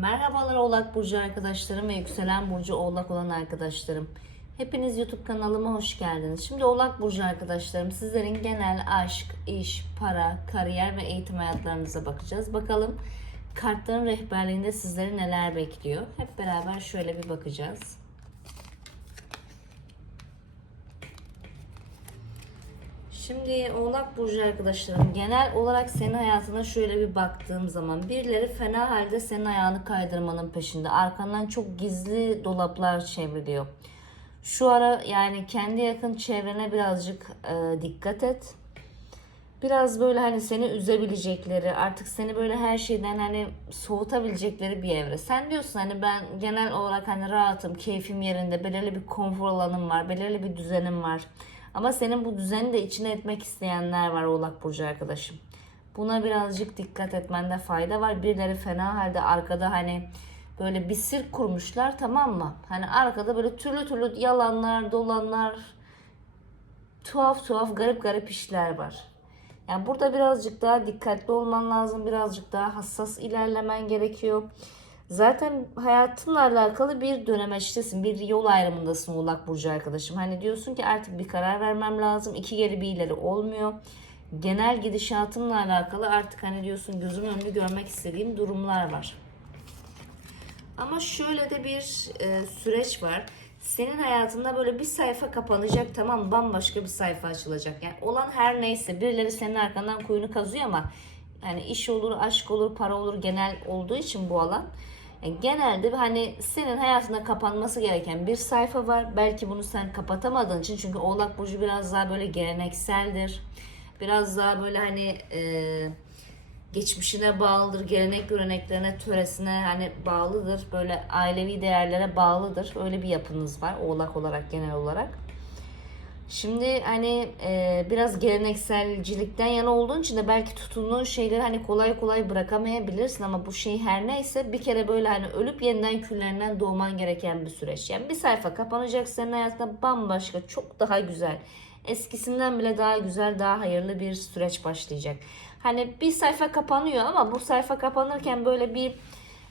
Merhabalar Oğlak Burcu arkadaşlarım ve yükselen Burcu Oğlak olan arkadaşlarım. Hepiniz YouTube kanalıma hoş geldiniz. Şimdi Oğlak Burcu arkadaşlarım sizlerin genel aşk, iş, para, kariyer ve eğitim hayatlarınıza bakacağız. Bakalım kartların rehberliğinde sizleri neler bekliyor. Hep beraber şöyle bir bakacağız. Şimdi Oğlak Burcu arkadaşlarım genel olarak senin hayatına şöyle bir baktığım zaman birileri fena halde senin ayağını kaydırmanın peşinde. Arkandan çok gizli dolaplar çevriliyor. Şu ara yani kendi yakın çevrene birazcık e, dikkat et. Biraz böyle hani seni üzebilecekleri, artık seni böyle her şeyden hani soğutabilecekleri bir evre. Sen diyorsun hani ben genel olarak hani rahatım, keyfim yerinde, belirli bir konfor alanım var, belirli bir düzenim var. Ama senin bu düzeni de içine etmek isteyenler var Oğlak Burcu arkadaşım. Buna birazcık dikkat etmende fayda var. Birileri fena halde arkada hani böyle bir sirk kurmuşlar tamam mı? Hani arkada böyle türlü türlü yalanlar, dolanlar, tuhaf tuhaf garip garip işler var. Yani burada birazcık daha dikkatli olman lazım. Birazcık daha hassas ilerlemen gerekiyor. Zaten hayatınla alakalı bir dönemeçtesin. Bir yol ayrımındasın Oğlak Burcu arkadaşım. Hani diyorsun ki artık bir karar vermem lazım. İki geri bir ileri olmuyor. Genel gidişatımla alakalı artık hani diyorsun gözüm önünü görmek istediğim durumlar var. Ama şöyle de bir e, süreç var. Senin hayatında böyle bir sayfa kapanacak tamam bambaşka bir sayfa açılacak. Yani olan her neyse birileri senin arkandan kuyunu kazıyor ama yani iş olur, aşk olur, para olur genel olduğu için bu alan. Yani genelde hani senin hayatında kapanması gereken bir sayfa var. Belki bunu sen kapatamadığın için çünkü Oğlak Burcu biraz daha böyle gelenekseldir. Biraz daha böyle hani e, geçmişine bağlıdır, gelenek göreneklerine, töresine hani bağlıdır. Böyle ailevi değerlere bağlıdır. Öyle bir yapınız var Oğlak olarak genel olarak. Şimdi hani e, biraz gelenekselcilikten yana olduğun için de belki tutunduğun şeyleri hani kolay kolay bırakamayabilirsin ama bu şey her neyse bir kere böyle hani ölüp yeniden küllerinden doğman gereken bir süreç. Yani bir sayfa kapanacak senin hayatında bambaşka çok daha güzel eskisinden bile daha güzel daha hayırlı bir süreç başlayacak. Hani bir sayfa kapanıyor ama bu sayfa kapanırken böyle bir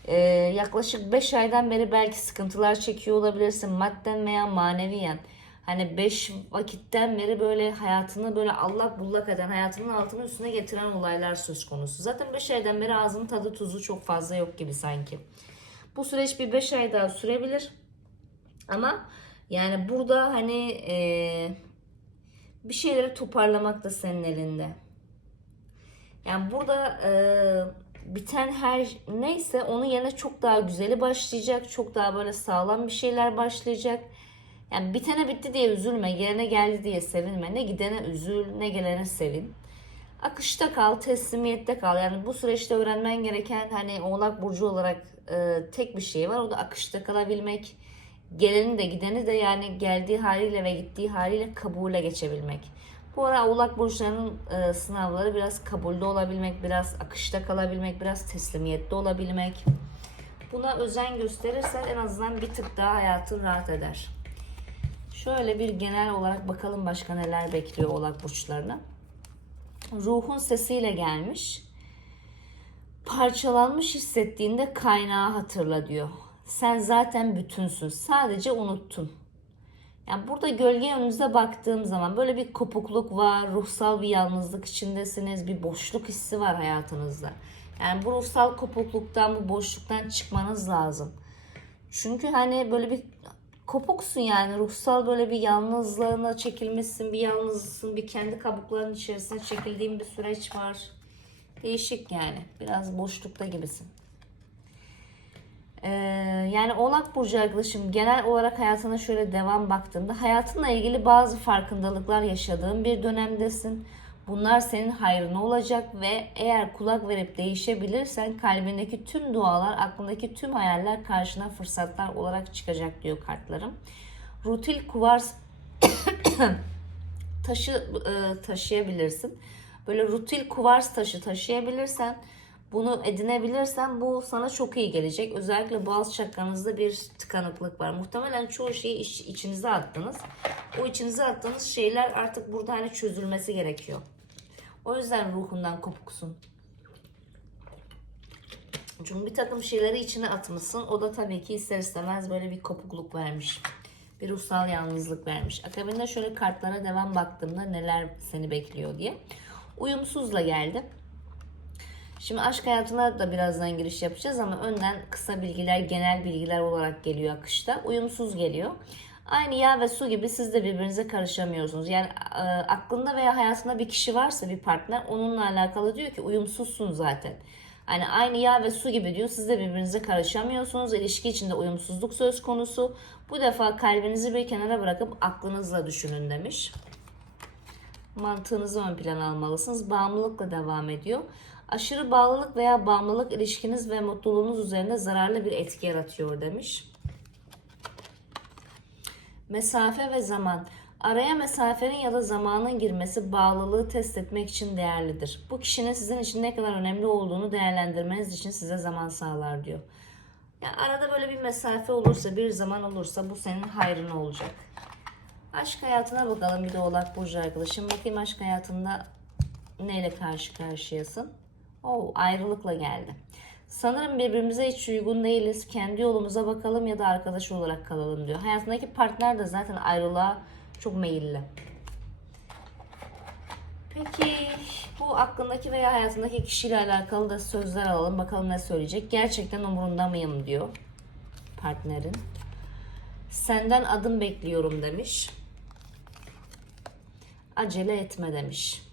e, yaklaşık 5 aydan beri belki sıkıntılar çekiyor olabilirsin madden veya maneviyen. Hani 5 vakitten beri böyle hayatını böyle allak bullak eden, hayatının altını üstüne getiren olaylar söz konusu. Zaten 5 aydan beri ağzının tadı tuzu çok fazla yok gibi sanki. Bu süreç bir 5 ay daha sürebilir. Ama yani burada hani e, bir şeyleri toparlamak da senin elinde. Yani burada e, biten her neyse onun yerine çok daha güzeli başlayacak. Çok daha böyle sağlam bir şeyler başlayacak. Yani bitene bitti diye üzülme, gelene geldi diye sevinme. Ne gidene üzül, ne gelene sevin. Akışta kal, teslimiyette kal. Yani bu süreçte öğrenmen gereken hani Oğlak Burcu olarak e, tek bir şey var. O da akışta kalabilmek. Geleni de gideni de yani geldiği haliyle ve gittiği haliyle kabule geçebilmek. Bu ara Oğlak Burçlarının e, sınavları biraz kabulde olabilmek, biraz akışta kalabilmek, biraz teslimiyette olabilmek. Buna özen gösterirsen en azından bir tık daha hayatın rahat eder. Şöyle bir genel olarak bakalım başka neler bekliyor Oğlak Burçlarına. Ruhun sesiyle gelmiş. Parçalanmış hissettiğinde kaynağı hatırla diyor. Sen zaten bütünsün. Sadece unuttun. Yani burada gölge yönünüze baktığım zaman böyle bir kopukluk var, ruhsal bir yalnızlık içindesiniz, bir boşluk hissi var hayatınızda. Yani bu ruhsal kopukluktan, bu boşluktan çıkmanız lazım. Çünkü hani böyle bir kopuksun yani ruhsal böyle bir yalnızlığına çekilmişsin, bir yalnızsın, bir kendi kabuklarının içerisine çekildiğin bir süreç var. Değişik yani. Biraz boşlukta gibisin. Ee, yani Oğlak Burcu arkadaşım genel olarak hayatına şöyle devam baktığımda hayatınla ilgili bazı farkındalıklar yaşadığın bir dönemdesin. Bunlar senin hayrına olacak ve eğer kulak verip değişebilirsen kalbindeki tüm dualar, aklındaki tüm hayaller karşına fırsatlar olarak çıkacak diyor kartlarım. Rutil kuvars taşı e, taşıyabilirsin. Böyle rutil kuvars taşı taşıyabilirsen bunu edinebilirsen bu sana çok iyi gelecek. Özellikle boğaz çakranızda bir tıkanıklık var. Muhtemelen çoğu şeyi iç, içinize attınız. O içinize attığınız şeyler artık burada hani çözülmesi gerekiyor. O yüzden ruhundan kopuksun. Çünkü bir takım şeyleri içine atmışsın. O da tabii ki ister istemez böyle bir kopukluk vermiş. Bir ruhsal yalnızlık vermiş. Akabinde şöyle kartlara devam baktığımda neler seni bekliyor diye. Uyumsuzla geldi. Şimdi aşk hayatına da birazdan giriş yapacağız ama önden kısa bilgiler, genel bilgiler olarak geliyor akışta. Uyumsuz geliyor. Aynı yağ ve su gibi siz de birbirinize karışamıyorsunuz. Yani e, aklında veya hayatında bir kişi varsa bir partner onunla alakalı diyor ki uyumsuzsun zaten. Hani aynı yağ ve su gibi diyor. Siz de birbirinize karışamıyorsunuz. İlişki içinde uyumsuzluk söz konusu. Bu defa kalbinizi bir kenara bırakıp aklınızla düşünün demiş. Mantığınızı ön plana almalısınız. Bağımlılıkla devam ediyor. Aşırı bağlılık veya bağımlılık ilişkiniz ve mutluluğunuz üzerinde zararlı bir etki yaratıyor demiş. Mesafe ve zaman. Araya mesafenin ya da zamanın girmesi bağlılığı test etmek için değerlidir. Bu kişinin sizin için ne kadar önemli olduğunu değerlendirmeniz için size zaman sağlar diyor. Yani arada böyle bir mesafe olursa, bir zaman olursa bu senin hayrına olacak. Aşk hayatına bakalım bir de Oğlak Burcu arkadaşım. Bakayım aşk hayatında neyle karşı karşıyasın? Oo, ayrılıkla geldi. Sanırım birbirimize hiç uygun değiliz. Kendi yolumuza bakalım ya da arkadaş olarak kalalım diyor. Hayatındaki partner de zaten ayrılığa çok meyilli. Peki bu aklındaki veya hayatındaki kişiyle alakalı da sözler alalım. Bakalım ne söyleyecek. Gerçekten umurunda mıyım diyor partnerin. Senden adım bekliyorum demiş. Acele etme demiş.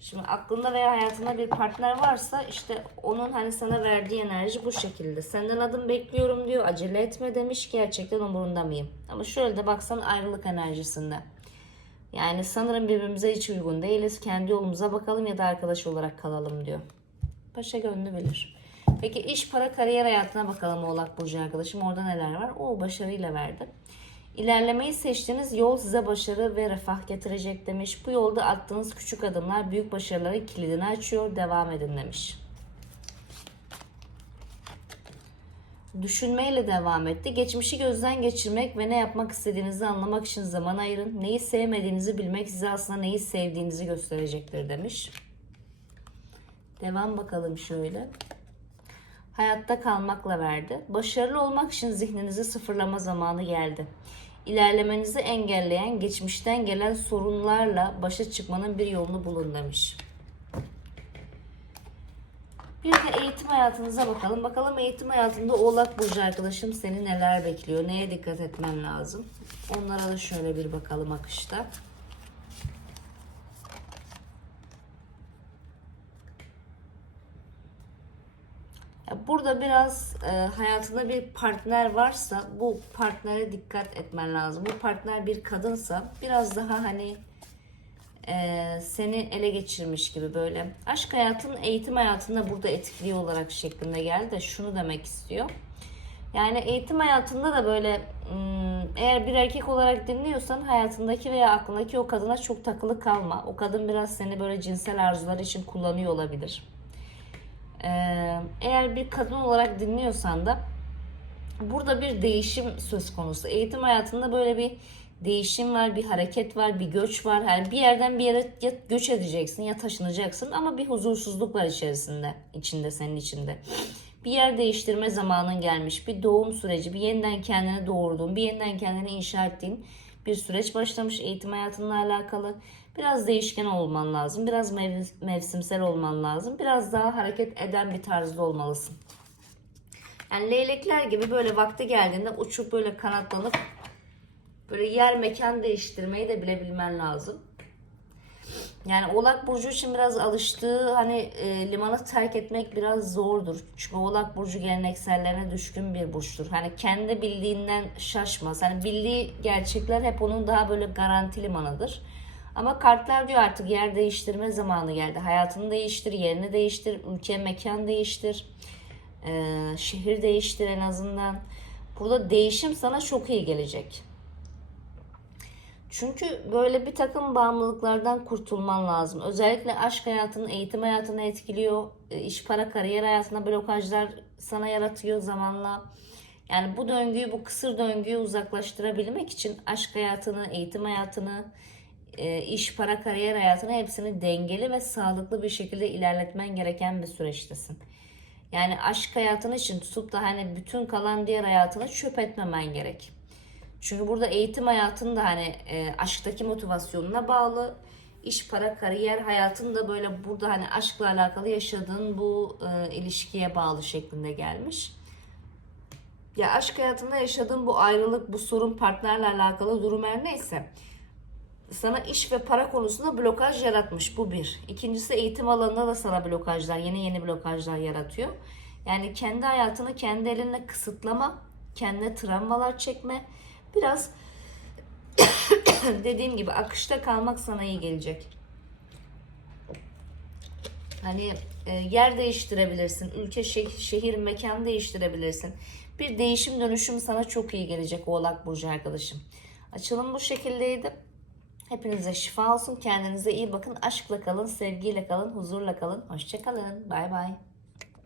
Şimdi aklında veya hayatında bir partner varsa işte onun hani sana verdiği enerji bu şekilde. Senden adım bekliyorum diyor. Acele etme demiş. Gerçekten umurunda mıyım? Ama şöyle de baksan ayrılık enerjisinde. Yani sanırım birbirimize hiç uygun değiliz. Kendi yolumuza bakalım ya da arkadaş olarak kalalım diyor. Paşa gönlü bilir. Peki iş, para, kariyer hayatına bakalım Oğlak Burcu arkadaşım. Orada neler var? O başarıyla verdi. İlerlemeyi seçtiğiniz yol size başarı ve refah getirecek demiş. Bu yolda attığınız küçük adımlar büyük başarıların kilidini açıyor. Devam edin demiş. Düşünmeyle devam etti. Geçmişi gözden geçirmek ve ne yapmak istediğinizi anlamak için zaman ayırın. Neyi sevmediğinizi bilmek size aslında neyi sevdiğinizi gösterecektir demiş. Devam bakalım şöyle. Hayatta kalmakla verdi. Başarılı olmak için zihninizi sıfırlama zamanı geldi. İlerlemenizi engelleyen geçmişten gelen sorunlarla başa çıkmanın bir yolunu bulun demiş. Bir de eğitim hayatınıza bakalım. Bakalım eğitim hayatında Oğlak Burcu arkadaşım seni neler bekliyor? Neye dikkat etmen lazım? Onlara da şöyle bir bakalım akışta. Burada biraz e, hayatında bir partner varsa bu partnere dikkat etmen lazım. Bu partner bir kadınsa biraz daha hani e, seni ele geçirmiş gibi böyle. Aşk hayatın eğitim hayatında burada etkili olarak şeklinde geldi de şunu demek istiyor. Yani eğitim hayatında da böyle hmm, eğer bir erkek olarak dinliyorsan hayatındaki veya aklındaki o kadına çok takılı kalma. O kadın biraz seni böyle cinsel arzular için kullanıyor olabilir. Ee, eğer bir kadın olarak dinliyorsan da burada bir değişim söz konusu. Eğitim hayatında böyle bir değişim var, bir hareket var, bir göç var. Yani bir yerden bir yere ya göç edeceksin ya taşınacaksın ama bir huzursuzluk var içerisinde, içinde senin içinde. Bir yer değiştirme zamanın gelmiş, bir doğum süreci, bir yeniden kendini doğurduğun, bir yeniden kendini inşa ettiğin bir süreç başlamış eğitim hayatınla alakalı. Biraz değişken olman lazım, biraz mev- mevsimsel olman lazım, biraz daha hareket eden bir tarzda olmalısın. Yani leylekler gibi böyle vakti geldiğinde uçup böyle kanatlanıp böyle yer mekan değiştirmeyi de bilebilmen lazım. Yani Oğlak Burcu için biraz alıştığı hani e, limanı terk etmek biraz zordur. Çünkü Oğlak Burcu geleneksellerine düşkün bir burçtur. Hani kendi bildiğinden şaşmaz. Hani bildiği gerçekler hep onun daha böyle garanti limanıdır. Ama kartlar diyor artık yer değiştirme zamanı geldi. Hayatını değiştir, yerini değiştir, ülke, mekan değiştir. e, şehir değiştir en azından. Burada değişim sana çok iyi gelecek. Çünkü böyle bir takım bağımlılıklardan kurtulman lazım. Özellikle aşk hayatını, eğitim hayatını etkiliyor. E, iş, para, kariyer hayatında blokajlar sana yaratıyor zamanla. Yani bu döngüyü, bu kısır döngüyü uzaklaştırabilmek için aşk hayatını, eğitim hayatını, iş, para, kariyer hayatını hepsini dengeli ve sağlıklı bir şekilde ilerletmen gereken bir süreçtesin. Yani aşk hayatın için tutup da hani bütün kalan diğer hayatını çöp etmemen gerek. Çünkü burada eğitim hayatın da hani e, aşktaki motivasyonuna bağlı. İş, para, kariyer hayatın da böyle burada hani aşkla alakalı yaşadığın bu e, ilişkiye bağlı şeklinde gelmiş. Ya aşk hayatında yaşadığın bu ayrılık, bu sorun partnerle alakalı durum her neyse. Sana iş ve para konusunda blokaj yaratmış bu bir. İkincisi eğitim alanında da sana blokajlar, yeni yeni blokajlar yaratıyor. Yani kendi hayatını kendi elinle kısıtlama, kendine travmalar çekme. Biraz dediğim gibi akışta kalmak sana iyi gelecek. Hani e, yer değiştirebilirsin, ülke, şeh- şehir, mekan değiştirebilirsin. Bir değişim dönüşüm sana çok iyi gelecek Oğlak Burcu arkadaşım. Açılım bu şekildeydi. Hepinize şifa olsun. Kendinize iyi bakın. Aşkla kalın, sevgiyle kalın, huzurla kalın. Hoşçakalın. Bay bay.